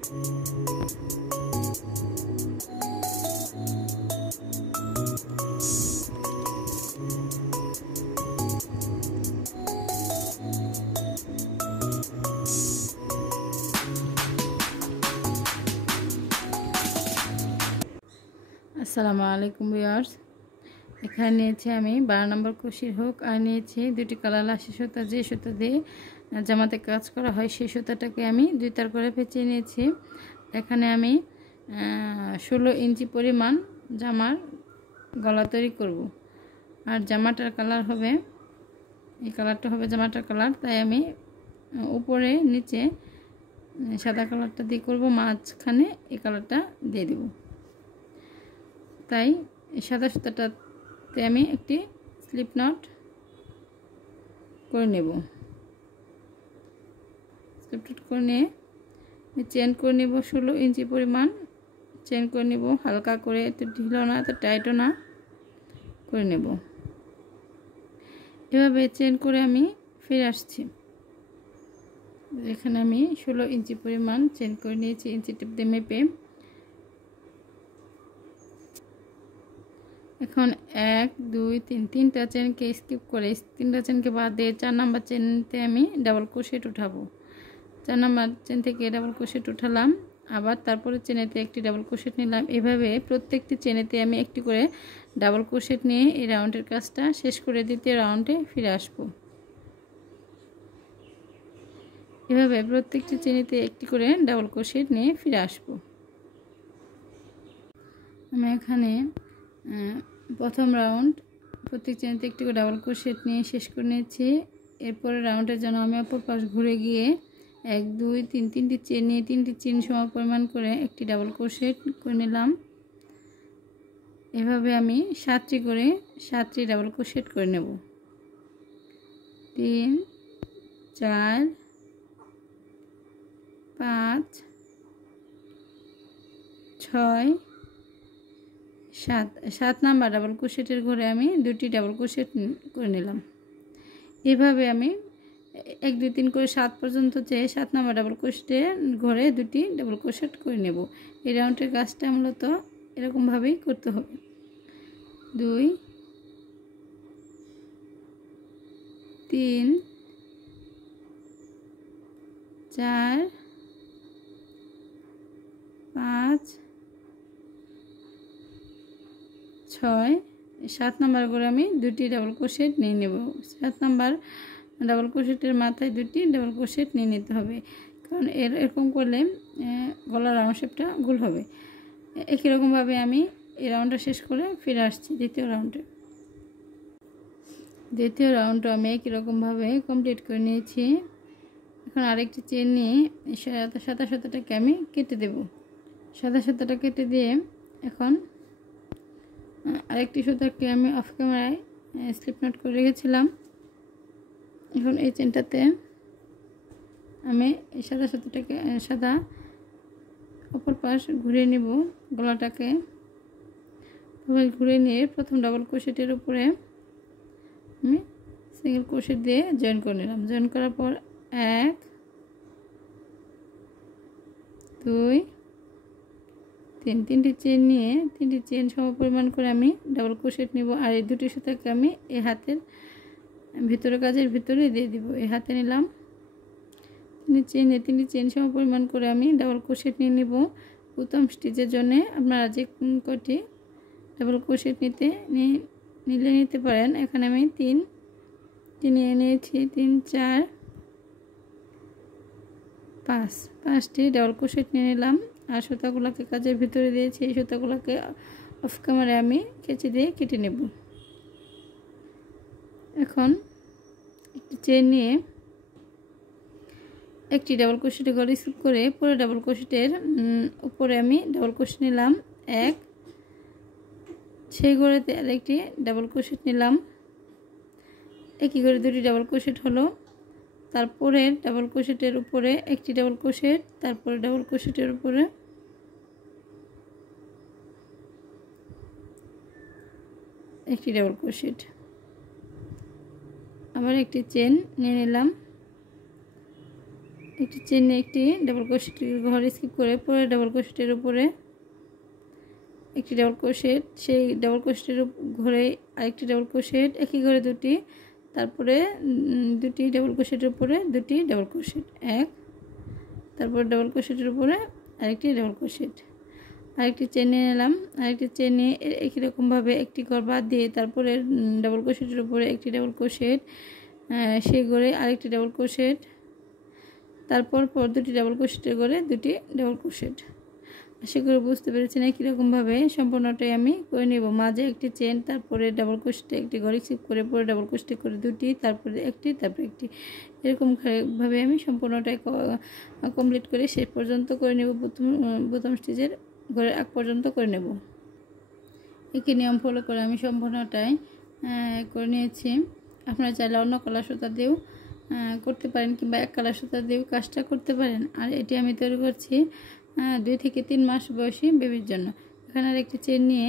আসসালামু আলাইকুম ভিউয়ার্স, এখানে নিয়েছি আমি 12 নম্বর কুশির হুক আর নিয়েছি দুটি কালার লাসি সুতা, যে সুতা দিয়ে জামাতে কাজ করা হয় সেই সুতাটাকে আমি 2 তার করে পেঁচিয়ে নিয়েছি। এখানে আমি 16 ইঞ্চি পরিমাণ জামার গলা তৈরি করব। আর জামাটার কালার হবে, এই কালারটা হবে জামাটার কালার, তাই আমি উপরে নিচে সাদা কালারটা দিয়ে করব, মাঝখানে এই কালারটা দিয়ে দেব। তাই সাদা সুতাটাতে আমি একটি স্লিপ নট করে নেব। স্লিপ নট করে নিয়ে চেন করে নেব, 16 ইঞ্চি পরিমাণ চেন করে নেব, হালকা করে, এত ঢিলও না এত টাইটও না করে নেব। এভাবে চেন করে আমি ফিরে আসছি। এখানে আমি 16 ইঞ্চি পরিমাণ চেন করে নিয়েছি ইঞ্চি টেপ দিয়ে মেপে। এখন 1 2 3 তিনটা চেনকে স্কিপ করে 3টা চেনকে বাদ দিয়ে 4 নাম্বার চেনতে আমি ডাবল ক্রোশেট উঠাবো। 4 নাম্বার চেন থেকে ডাবল ক্রোশেট উঠালাম, আবার তারপরে চেনেতে একটি ডাবল ক্রোশেট নিলাম। এভাবে প্রত্যেকটি চেনেতে আমি একটি করে ডাবল ক্রোশেট নিয়ে এই রাউন্ডের কাজটা শেষ করে দ্বিতীয় রাউন্ডে ফিরে আসব। এভাবে প্রত্যেকটি চেনেতে একটি করে ডাবল ক্রোশেট নিয়ে ফিরে আসব। আমি এখানে প্রথম রাউন্ড প্রত্যেক চেনেতে একটি করে ডাবল ক্রোশেট নিয়ে শেষ করে নিয়েছি। এরপরে রাউন্ডের জন্য আমি অপর পাশ ঘুরে গিয়ে 1 2 3 তিনটি চেন নিয়ে 3টি চেন সমান পরিমাণ করে একটি ডাবল ক্রোশেট করে নিলাম। এভাবে আমি 7টি করে 7টি ডাবল ক্রোশেট করে নেব। 3 4 5 6 7 নাম্বার ডাবল ক্রোশেটের ঘরে আমি 2টি ডাবল ক্রোশেট করে নিলাম। এভাবে আমি 1 2 3 করে 7 পর্যন্ত যে 7 নাম্বার ডাবল ক্রোশেটের ঘরে 2টি ডাবল ক্রোশেট করে নেব। এই রাউন্ডের কাজটা মূলত এরকমভাবেই করতে হবে। 2 3 4 5 6 7 নাম্বার করে আমি 2টি ডাবল ক্রোশেট নিয়ে নেব। 7 নাম্বার ডাবল ক্রোশেটের মাথায় 2টি ডাবল ক্রোশেট নিয়ে নিতে হবে, কারণ এরকম করলে গলার রাউন্ড শেপটা গোল হবে। একই রকমভাবে আমি এই রাউন্ডটা শেষ করে ফিরে আসছি দ্বিতীয় রাউন্ডে। দ্বিতীয় রাউন্ডটা আমি একই রকমভাবে কমপ্লিট করে নিয়েছি। এখন আরেকটি চেন নিয়ে সাদা সুতাটাকে আমি কেটে দেব। সাদা সুতাটা কেটে দিয়ে এখন আরেকটি সুতাকে আমি অফ ক্যামেরায় স্লিপ নট করে রেখেছিলাম। এখন এই চেনটাতে আমি এই সাদা সুতাটাকে সাদা অপর পাশ ঘুরিয়ে নেব। গলাটাকে ঘুরিয়ে নিয়ে প্রথম ডাবল ক্রোশেটের উপরে আমি সিঙ্গেল ক্রোশেট দিয়ে জয়েন করে নিলাম। জয়েন করার পর 1 2 3 তিনটি চেন নিয়ে 3টি চেন সম পরিমাণ করে আমি ডাবল ক্রোশেট নেব। আর এই 2টি সুতাকে আমি এই হাতের ভিতরে কাজের ভিতরে দিয়ে দিব। এই হাতে নিলাম 3টি চেন সম পরিমাণ করে আমি ডাবল ক্রোশেট নিয়ে নিব। প্রথম স্টিচের জন্য আপনারা যে কটি ডাবল ক্রোশেট নিতে পারেন। এখানে আমি 3টি নিয়ে নিয়েছি। 3 4 5টি ডাবল ক্রোশেট নিয়ে নিলাম। আর সুতাগুলোকে কাজের ভিতরে দিয়েছি। এই সুতাগুলোকে অফ ক্যামেরায় আমি কেচি দিয়ে কেটে নেব। এখন একটি চেন নিয়ে একটি ডাবল ক্রোশেটের ঘরে স্কিপ করে পরে ডাবল ক্রোশেটের উপরে আমি ডাবল ক্রোশেট নিলাম 1, সেই ঘরেতে আরেকটি ডাবল ক্রোশেট নিলাম। একই ঘরে 2টি ডাবল ক্রোশেট হলো। তারপরে ডাবল ক্রোশেটের উপরে একটি ডাবল ক্রোশেট, তারপরে ডাবল ক্রোশেটের উপরে একটি ডাবল ক্রোশেট, আবার একটি চেন নিয়ে নিলাম। একটি চেন নিয়ে একটি ডাবল ক্রোশেটের ঘর স্কিপ করে পরে ডাবল ক্রোশেটের উপরে একটি ডাবল ক্রোশেট, সেই ডাবল ক্রোশেটের ঘরে আরেকটি ডাবল ক্রোশেট, একই ঘরে দুটি, তারপরে দুটি ডাবল ক্রোশেটের উপরে দুটি ডাবল ক্রোশেট, এক, তারপর ডাবল ক্রোশেটের উপরে আরেকটি ডাবল ক্রোশেট, আরেকটি চেন নিয়ে নিলাম, আরেকটি চেন নিয়ে একই রকমভাবে একটি ঘর বাদ দিয়ে তারপরে ডাবল ক্রোশেটের উপরে একটি ডাবল ক্রোশেট, সেই ঘরে আরেকটি ডাবল ক্রোশেট, তারপর দুটি ডাবল ক্রোশেটের ঘরে দুটি ডাবল ক্রোশেট। আশা করি বুঝতে পেরেছেন। কীরকমভাবে সম্পূর্ণটাই আমি করে নেব। মাঝে একটি চেন, তারপরে ডাবল ক্রোশেটে একটি ঘর স্কিপ করে পরে ডাবল ক্রোশেটে করে দুটি, তারপরে একটি, তারপরে একটি, এরকমভাবে আমি সম্পূর্ণটাই কমপ্লিট করে শেষ পর্যন্ত করে নেব। প্রথম স্টেজের ঘরের আগ পর্যন্ত করে নেব। একই নিয়ম ফলো করে আমি সম্পূর্ণটাই করে নিয়েছি। আপনারা চাইলে অন্য কালার সুতা দিয়েও করতে পারেন কিংবা এক কালার সুতা দিয়েও কাজটা করতে পারেন। আর এটি আমি তৈরি করছি 2 থেকে 3 মাস বয়সী বেবির জন্য। এখানে আর একটি চেন নিয়ে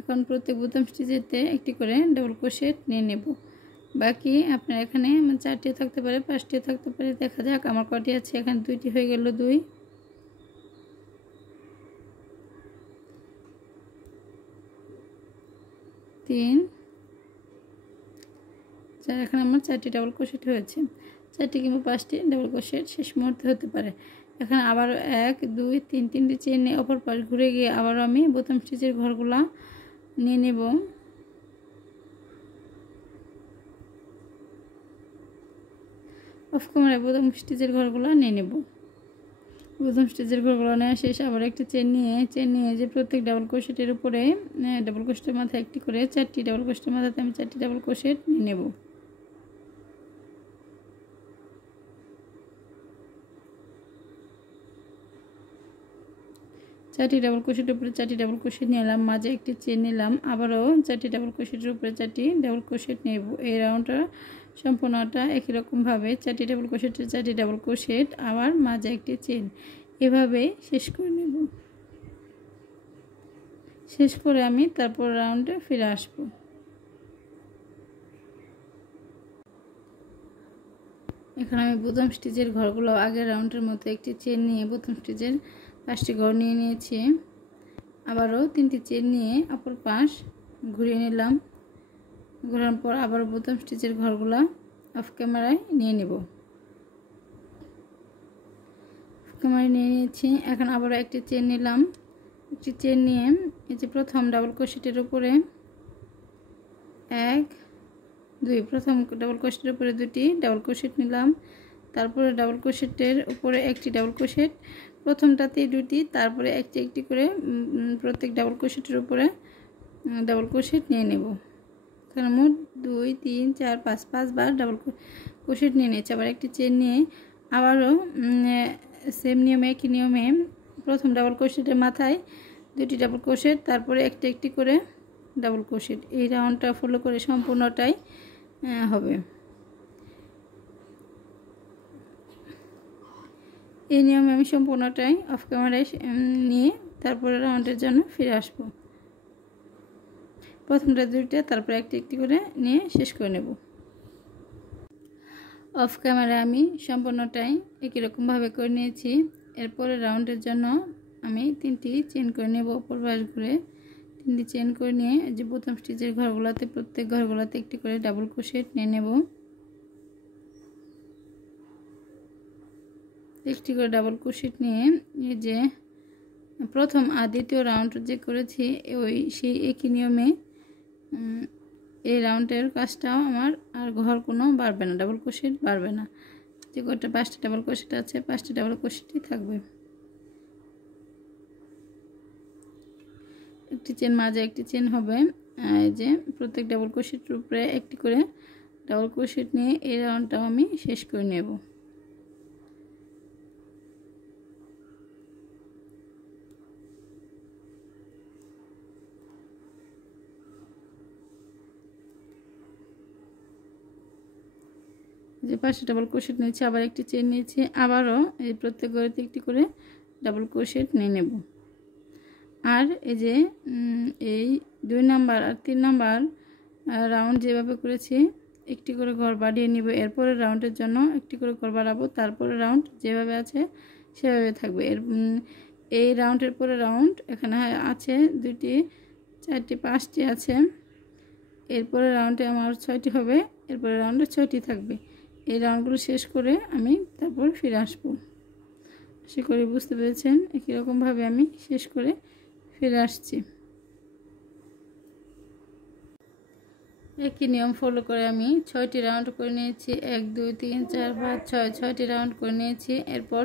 এখন প্রত্যেক বোতাম স্টিচেতে একটি করে ডাবল ক্রোশেট নিয়ে নেব। বাকি আপনার এখানে 4টিও থাকতে পারে, 5টিও থাকতে পারে, দেখা যাক আমার কটি আছে। এখানে 2টি হয়ে গেল, 2, 3, 4। এখানে আমার 4টি ডাবল ক্রোশেট হয়েছে। 4টি কিংবা 5টি ডাবল ক্রোশেট শেষ মুহূর্তে হতে পারে। এখানে আবার 1, 2, 3 তিনটি চেন নিয়ে অপর পাশ ঘুরে গিয়ে আবারও আমি বোতাম স্টিচের ঘরগুলা নিয়ে নেব। অফ ক্যামেরায় বোতাম স্টিচের ঘরগুলো নিয়ে নেব। বোতাম স্টিচের ঘরগুলো নেওয়া শেষ। আবার একটি চেন নিয়ে যে প্রত্যেক ডাবল ক্রোশেটের উপরে ডাবল ক্রোশেটের মাথায় একটি করে 4টি ডাবল ক্রোশেটের মাথাতে আমি 4টি ডাবল ক্রোশেট নিয়ে নেব। চারটি ডাবল ক্রোশেটের উপরে 4টি ডাবল ক্রোশেট নিলাম, মাঝে একটি চেন নিলাম, আবারও 4টি ডাবল ক্রোশেটের উপরে 4টি ডাবল ক্রোশেট নেব। এই রাউন্ডটা সম্পূর্ণটা একই রকমভাবে 4টি ডাবল ক্রোশেটের 4টি ডাবল ক্রোশেট, আবার মাঝে একটি চেন, এভাবে শেষ করে নেব। শেষ করে আমি তারপর রাউন্ডে ফিরে আসব। এখানে আমি বোতাম স্টিচের ঘরগুলো আগের রাউন্ডের মতো একটি চেন নিয়ে বোতাম স্টিচের 5টি ঘর নিয়ে নিয়েছি। আবারও 3টি চেন নিয়ে অপর পাশ ঘুরিয়ে নিলাম। ঘোরানোর পর আবার বোতাম স্টিচের ঘরগুলো অফ ক্যামেরায় নিয়ে নেব। অফ ক্যামেরায় নিয়ে নিয়েছি। এখন আবারও একটি চেন নিলাম। একটি চেন নিয়ে এই যে প্রথম ডাবল ক্রোশেটের উপরে 1, 2, প্রথম ডাবল ক্রোশেটের উপরে 2টি ডাবল ক্রোশেট নিলাম, তারপরে ডাবল ক্রোশেটের উপরে একটি ডাবল ক্রোশেট, প্রথমটাতেই 2টি, তারপরে একটি করে প্রত্যেক ডাবল ক্রোশেটের উপরে ডাবল ক্রোশেট নিয়ে নেব। এখানে মোট 2, 3, 4, 5 বার ডাবল ক্রোশেট নিয়ে নিয়েছি। আবার একটি চেন নিয়ে আবারও সেম নিয়মে একই নিয়মে প্রথম ডাবল ক্রোশেটের মাথায় 2টি ডাবল ক্রোশেট, তারপরে একটি করে ডাবল ক্রোশেট। এই রাউন্ডটা ফলো করে সম্পূর্ণটাই হবে। এই নিয়মে আমি সম্পূর্ণটাই অফ ক্যামেরায় নিয়ে তারপরে রাউন্ডের জন্য ফিরে আসব। প্রথমটা 2টা, তারপরে একটি করে নিয়ে শেষ করে নেব। অফ ক্যামেরায় আমি সম্পূর্ণটাই একই রকমভাবে করে নিয়েছি। এরপরে রাউন্ডের জন্য আমি 3টি চেন করে নেব। অপর পাশ ঘুরে 3টি চেন করে নিয়ে যে বোতাম স্টিচের ঘরগুলোতে প্রত্যেক ঘরগুলোতে একটি করে ডাবল ক্রোশেট নিয়ে নেব। একটি করে ডাবল ক্রোশেট নিয়ে এই যে প্রথম আর দ্বিতীয় রাউন্ড যে করেছি সেই একই নিয়মে এই রাউন্ডের কাজটাও আমার আর ঘর কোনো বাড়বে না, ডাবল ক্রোশেট বাড়বে না। যে ঘরটা 5টা ডাবল ক্রোশেট আছে 5টি ডাবল ক্রোশেটই থাকবে। একটি চেন মাঝে একটি চেন হবে। এই যে প্রত্যেক ডাবল ক্রোশেটের উপরে একটি করে ডাবল ক্রোশেট নিয়ে এই রাউন্ডটাও আমি শেষ করে নেব। যে 5টা ডাবল ক্রোশেট নিয়েছি, আবার একটি চেন নিয়েছি, আবারও এই প্রত্যেক ঘরেতে একটি করে ডাবল ক্রোশেট নিয়ে নেব। আর এই যে এই 2 নাম্বার আর 3 নাম্বার রাউন্ড যেভাবে করেছি একটি করে ঘর বাড়িয়ে নিব। এরপরে রাউন্ডের জন্য একটি করে ঘর বাড়াবো, তারপরে রাউন্ড যেভাবে আছে সেভাবে থাকবে। এই রাউন্ডের পরে রাউন্ড এখানে আছে 2টি 4টি 5টি আছে। এরপরে রাউন্ডে আমার 6টি হবে, এরপরে রাউন্ডে 6টি থাকবে। এই রাউন্ডগুলো শেষ করে আমি তারপর ফিরে আসবো। আশা করি বুঝতে পেরেছেন। একই রকমভাবে আমি শেষ করে ফিরে আসছি। একই নিয়ম ফলো করে আমি 6টি রাউন্ড করে নিয়েছি। 1 2 3 4 5 6 6টি রাউন্ড করে নিয়েছি। এরপর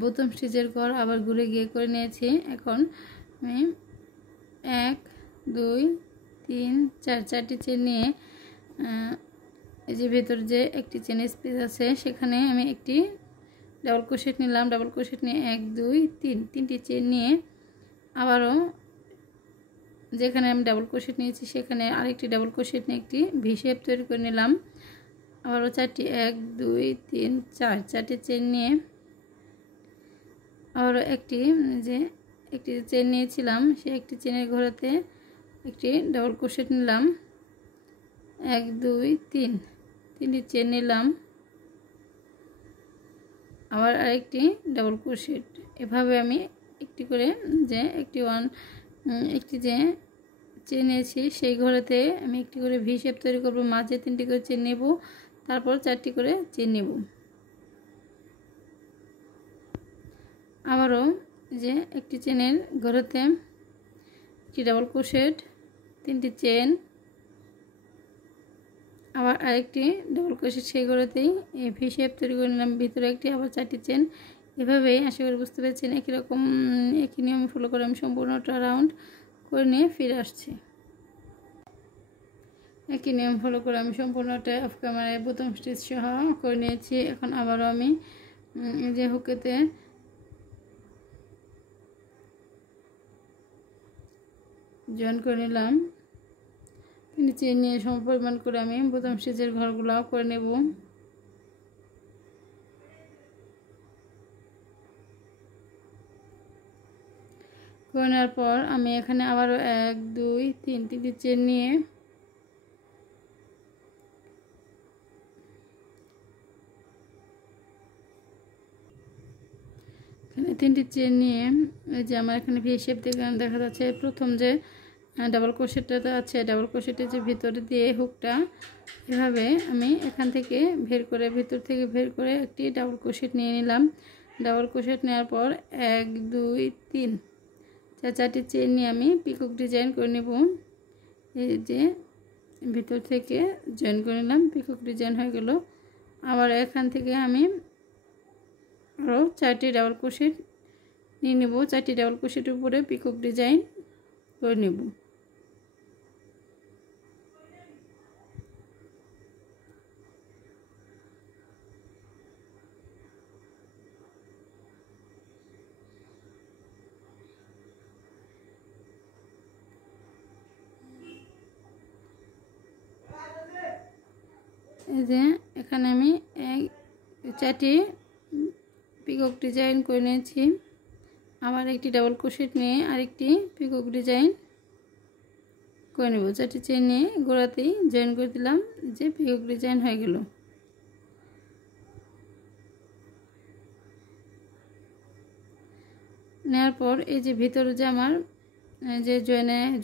বোতাম স্টিচের ঘর আবার ঘুরে গিয়ে করে নিয়েছি। এখন আমি 1 2 3 4 4টি চেন নিয়ে এই যে ভেতর যে একটি চেন স্পেস আছে সেখানে আমি একটি ডাবল ক্রোশেট নিলাম। ডাবল ক্রোশেট নিয়ে 1 2 3 তিনটি চেন নিয়ে আবারও যেখানে আমি ডাবল ক্রোশেট নিয়েছি সেখানে আরেকটি ডাবল ক্রোশেট নিয়ে একটি ভি শেপ তৈরি করে নিলাম। আবারও 4টি 1 2 3 4 4টি চেন নিয়ে আবারও একটি চেন নিয়েছিলাম, সেই একটি চেনের ঘরেতে একটি ডাবল ক্রোশেট নিলাম। 1 2 3 তিনটি চেন নিলাম, আবার আরেকটি ডাবল ক্রোশেট। এভাবে আমি একটি করে একটি যে চেন নিয়েছি সেই ঘরেতে আমি একটি করে ভি শেপ তৈরি করব। মাঝে 3টি করে চেন নেব, তারপর 4টি করে চেন নেব। আবারও যে একটি চেনের ঘরেতে একটি ডাবল ক্রোশেট, 3টি চেন, আবার আরেকটি ডাবল ক্রোশেট সেই ঘরেতেই ভি শেপ তৈরি করে নিলাম, ভিতরে একটি, আবার 4টি চেন। এভাবেই আশা করি বুঝতে পেরেছেন। একই নিয়ম ফলো করে আমি সম্পূর্ণটা রাউন্ড করে নিয়ে ফিরে আসছি। একই নিয়ম ফলো করে আমি সম্পূর্ণটা অফ ক্যামেরায় বোতাম স্টিচ সহ করে নিয়েছি। এখন আবারও আমি যে হুকেতে জয়েন করে নিলাম, 3টি চেন নিয়ে সমপরিমাণ করে আমি বোতাম স্টিচের ঘরগুলো করে নেব। করে নেওয়ার পর আমি এখানে আবারও 1 2 3 তিনটি চেন নিয়ে এখানে 3টি চেন নিয়ে এই যে আমার এখানে ভি শেপ দেখা যাচ্ছে। প্রথম যে ডাবল ক্রোশেটটা আছে, ডাবল ক্রোশেটের যে ভিতরে দিয়ে হুকটা এভাবে আমি এখান থেকে ভিতর থেকে বের করে একটি ডাবল ক্রোশেট নিয়ে নিলাম। ডাবল ক্রোশেট নেওয়ার পর 1 2 3 4টি চেন নিয়ে আমি পিকক ডিজাইন করে নেব। এই যে ভিতর থেকে জয়েন করে নিলাম, পিকক ডিজাইন হয়ে গেল। আবার এখান থেকে আমি আরও 4টি ডাবল ক্রোশেট নিয়ে নেব। 4টি ডাবল ক্রোশেটের উপরে পিকক ডিজাইন করে নেব। এই যে এখানে আমি 4টি পিকক ডিজাইন করে নিয়েছি। আবার একটি ডাবল ক্রোশেট নিয়ে আরেকটি পিকক ডিজাইন করে নেব। 4টি চেন নিয়ে গোড়াতেই জয়েন করে দিলাম, যে পিকক ডিজাইন হয়ে গেল। নেওয়ার পর এই যে ভিতরে যে আমার যে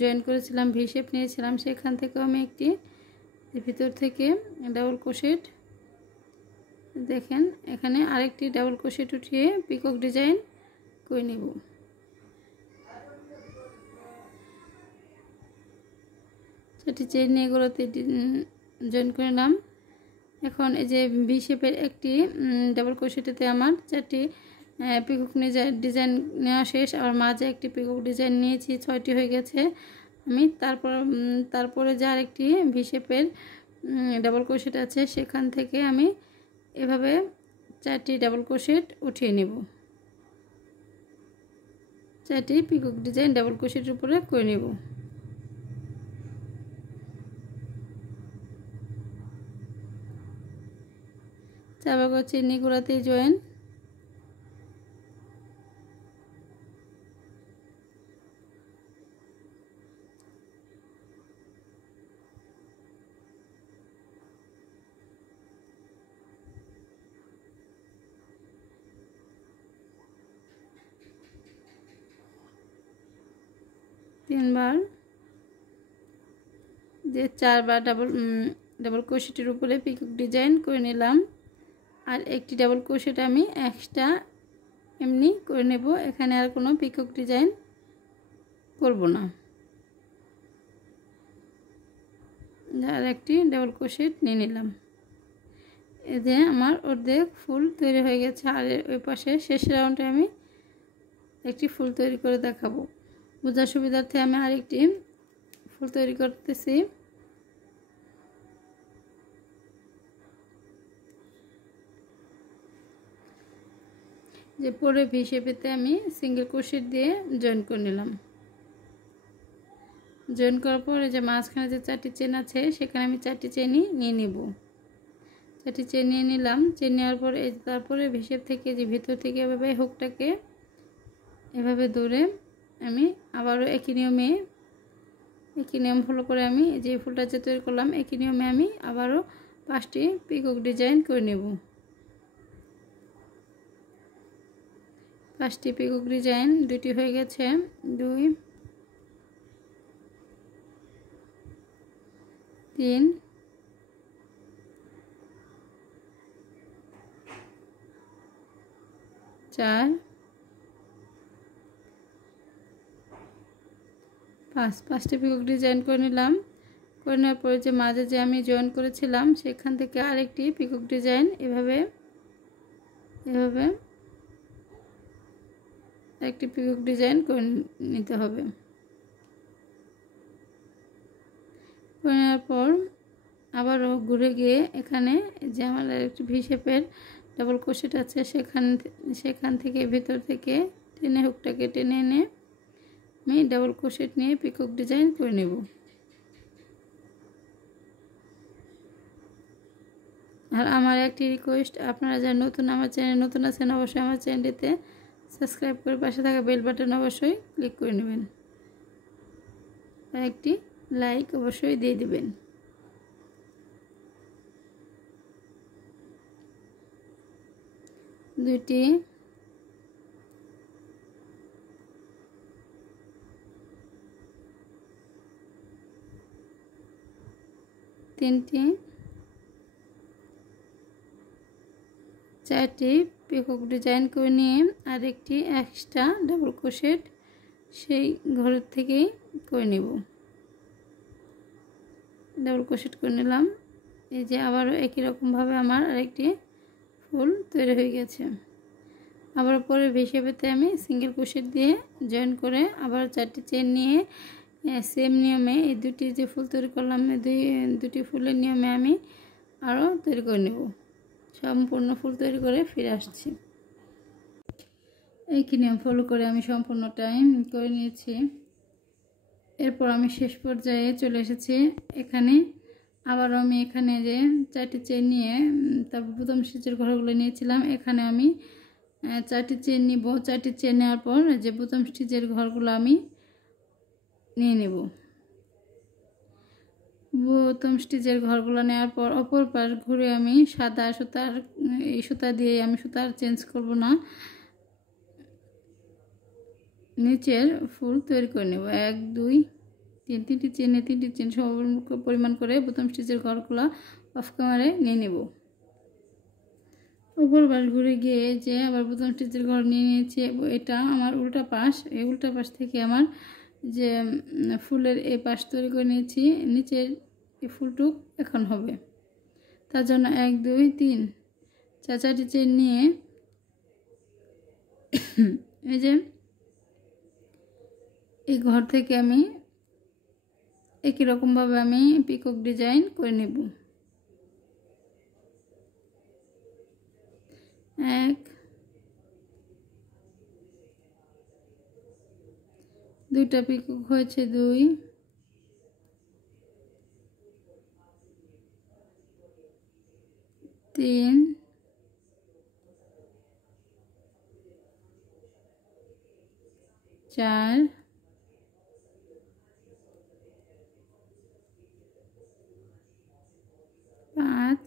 জয়েন করেছিলাম, ভি শেপ নিয়েছিলাম, সেখান থেকে আমি একটি ভিতর থেকে ডাবল ক্রোশেট, দেখেন এখানে আরেকটি ডাবল ক্রোশেট উঠিয়ে পিকক ডিজাইন করে নেব। 4টি চেন নিয়ে গোড়াতে জয়েন করে নিলাম। এখন এই যে ভি শেপের একটি ডাবল ক্রোশেটেতে আমার 4টি পিকক ডিজাইন নেওয়া শেষ। আর মাঝে একটি পিকক ডিজাইন নিয়েছি, 6টি হয়ে গেছে। আমি তারপরে যে আরেকটি ভি শেপের ডাবল ক্রোশেট আছে সেখান থেকে আমি এভাবে 4টি ডাবল ক্রোশেট উঠিয়ে নেব। 4টি পিকক ডিজাইন ডাবল ক্রোশেটের উপরে করে নেব। চাপা করে চেন গোড়াতেই জয়েন। 3বার যে 4বার ডাবল ক্রোশেটের উপরে পিকক ডিজাইন করে নিলাম। আর একটি ডাবল ক্রোশেট আমি এক্সট্রা এমনি করে নেব, এখানে আর কোনো পিকক ডিজাইন করব না। আর একটি ডাবল ক্রোশেট নিয়ে নিলাম। এই যে আমার অর্ধেক ফুল তৈরি হয়ে গেছে। আর ওই পাশে শেষ রাউন্ডে আমি একটি ফুল তৈরি করে দেখাবো। বোঝার সুবিধার্থে আমি আরেকটি ফুল তৈরি করতেছি। যে পরে ভি শেপেতে আমি সিঙ্গেল ক্রোশেট দিয়ে জয়েন করে নিলাম। জয়েন করার পরে যে মাঝখানে যে 4টি চেন আছে সেখানে আমি 4টি চেনই নিয়ে নেব। 4টি চেন নিয়ে নিলাম। চেন নেওয়ার পরে তারপরে ভি শেপ থেকে যে ভিতর থেকে এভাবে হুকটাকে এভাবে ধরে আমি আবারও একই নিয়ম ফলো করে আমি যে ফুলটা যে তৈরি করলাম একই নিয়মে আমি আবারও 5টি পিকক ডিজাইন করে নেব। 5টি পিকক ডিজাইন 2টি হয়ে গেছে। 2 3 4 5 5টি পিকক ডিজাইন করে নিলাম। করে নেওয়ার পরে যে মাঝে যে আমি জয়েন করেছিলাম সেখান থেকে আরেকটি পিকক ডিজাইন এভাবে একটি পিকক ডিজাইন করে নিতে হবে। করে নেওয়ার পর আবারও ঘুরে গিয়ে এখানে যে আমার একটি ভি শেপের ডাবল ক্রোশেট আছে সেখান থেকে ভিতর থেকে টেনে হুকটাকে টেনে এনে আমি ডাবল ক্রোশেট নিয়ে পিকক ডিজাইন করে নেব। আর আমার একটি রিকোয়েস্ট, আপনারা যারা নতুন আমার চ্যানেল নতুন আছেন অবশ্যই আমার চ্যানেলটিতে সাবস্ক্রাইব করে পাশে থাকা বেল বাটন অবশ্যই ক্লিক করে নেবেন। আর একটি লাইক অবশ্যই দিয়ে দিবেন। দুটি তিনটি 4টি পিকক ডিজাইন করে নিয়ে আরেকটি এক্সট্রা ডাবল ক্রোশেট সেই ঘরের থেকেই করে নেব। ডাবল ক্রোশেট করে নিলাম। এই যে আবারও একই রকমভাবে আমার আরেকটি ফুল তৈরি হয়ে গেছে। আবার পরে ভি শেপেতে আমি সিঙ্গেল ক্রোশেট দিয়ে জয়েন করে আবার 4টি চেন নিয়ে সেম নিয়মে এই দুটি যে ফুল তৈরি করলাম দুটি ফুলের নিয়মে আমি আরও তৈরি করে নেব। সম্পূর্ণ ফুল তৈরি করে ফিরে আসছি। একই নিয়ম ফলো করে আমি সম্পূর্ণটাই করে নিয়েছি। এরপর আমি শেষ পর্যায়ে চলে এসেছি। এখানে আবারও আমি এখানে যে 4টি চেন নিয়ে তারপর প্রথম স্টিচের ঘরগুলো নিয়েছিলাম এখানে আমি 4টি চেন নিব। 4টি চেন নেওয়ার পর যে প্রথম স্টিচের ঘরগুলো আমি নিয়ে নেব। প্রথম স্টিচের ঘরগুলো নেওয়ার পর অপর পাশ ঘুরে আমি সাদা সুতার এই সুতা দিয়ে আমি সুতার চেঞ্জ করব না, নিচের ফুল তৈরি করে নেব। 1 2 3 তিনটি চেনে 3টি চেন সম পরিমাণ করে প্রথম স্টিচের ঘরগুলো অফ ক্যামেরায় নিয়ে নেব। অপর পাশ ঘুরে গিয়ে যে আবার প্রথম স্টিচের ঘর নিয়ে নিয়েছি। এটা আমার উল্টা পাশ, এই উল্টা পাশ থেকে আমার যে ফুলের এই পাশ তৈরি করে নিয়েছি নিচের এই ফুলটুক এখন হবে। তার জন্য 1 2 3 4টি চেন নিয়ে এই যে এই ঘর থেকে আমি একই রকমভাবে আমি পিকক ডিজাইন করে নেব। 1 দুইটা পিকক হয়েছে 2 3 4 5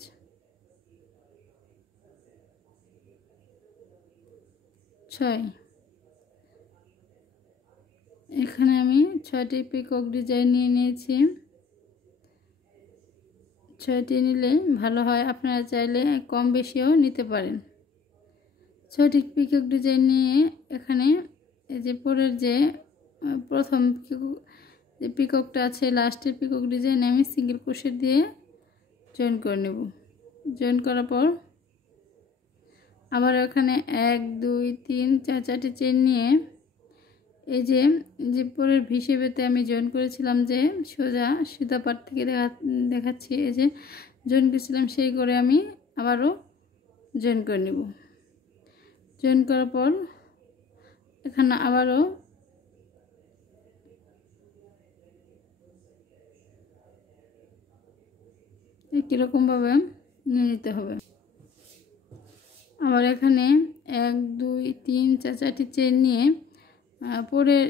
6 এখানে আমি 6টি পিকক ডিজাইন নিয়ে নিয়েছি। 6টি নিলে ভালো হয়, আপনারা চাইলে কম বেশিও নিতে পারেন। 6টি পিকক ডিজাইন নিয়ে এখানে এই যে পরের যে প্রথম যে পিককটা আছে লাস্টের পিকক ডিজাইনে আমি সিঙ্গেল ক্রোশেট দিয়ে জয়েন করে নেব। জয়েন করার পর আবার এখানে 1 2 3 4 4টি চেন নিয়ে এই যে পরের হিসেবেতে আমি জয়েন করেছিলাম যে সোজা সুতা পাট থেকে দেখাচ্ছি, এই যে জয়েন করেছিলাম সেই করে আমি আবারও জয়েন করে নেব। জয়েন করার পর এখানে আবারও একই রকমভাবে নিয়ে নিতে হবে। আবার এখানে 1 2 3 4 4টি চেন নিয়ে পরের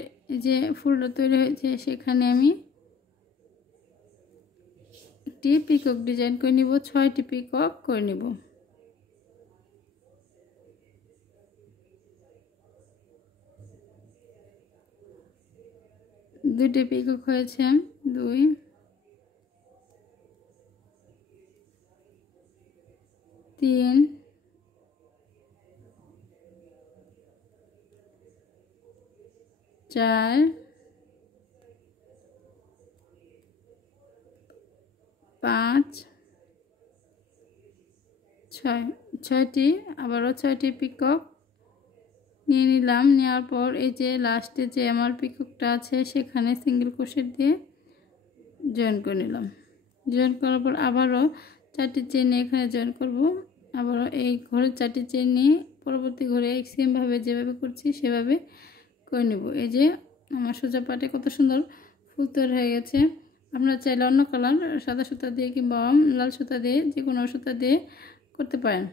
যে ফুলটা তৈরি হয়েছে সেখানে আমি একটি পিকক ডিজাইন করে নিব। 6টি পিকক করে নিব। দুটি পিকক হয়েছে, 2 3 4 5 6 6টি আবারও 6টি পিকক নিয়ে নিলাম। নেওয়ার পর এই যে লাস্টে যে আমার পিককটা আছে সেখানে সিঙ্গেল ক্রোশেট দিয়ে জয়েন করে নিলাম। জয়েন করার পর আবারও 4টি চেন এখানে জয়েন করব। আবারও এই ঘরের 4টি চেন নিয়ে পরবর্তী ঘরে সেমভাবে যেভাবে করছি সেভাবে করে নেব। এই যে আমার সোজা পাটে কত সুন্দর ফুল তৈরি হয়ে গেছে। আপনারা চাইলে অন্য কালার সাদা সুতা দিয়ে কিংবা লাল সুতা দিয়ে যে কোনো সুতা দিয়ে করতে পারেন।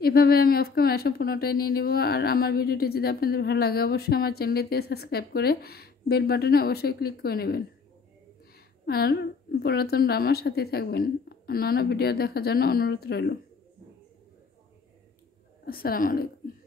এভাবে আমি অফ ক্যামেরা সম্পূর্ণটাই নিয়ে নেব। আর আমার ভিডিওটি যদি আপনাদের ভালো লাগে অবশ্যই আমার চ্যানেলটিতে সাবস্ক্রাইব করে বেল বাটনে অবশ্যই ক্লিক করে নেবেন। আর পুরাতনরা আমার সাথে থাকবেন। অন্যান্য ভিডিও দেখার জন্য অনুরোধ রইল। আসসালামু আলাইকুম।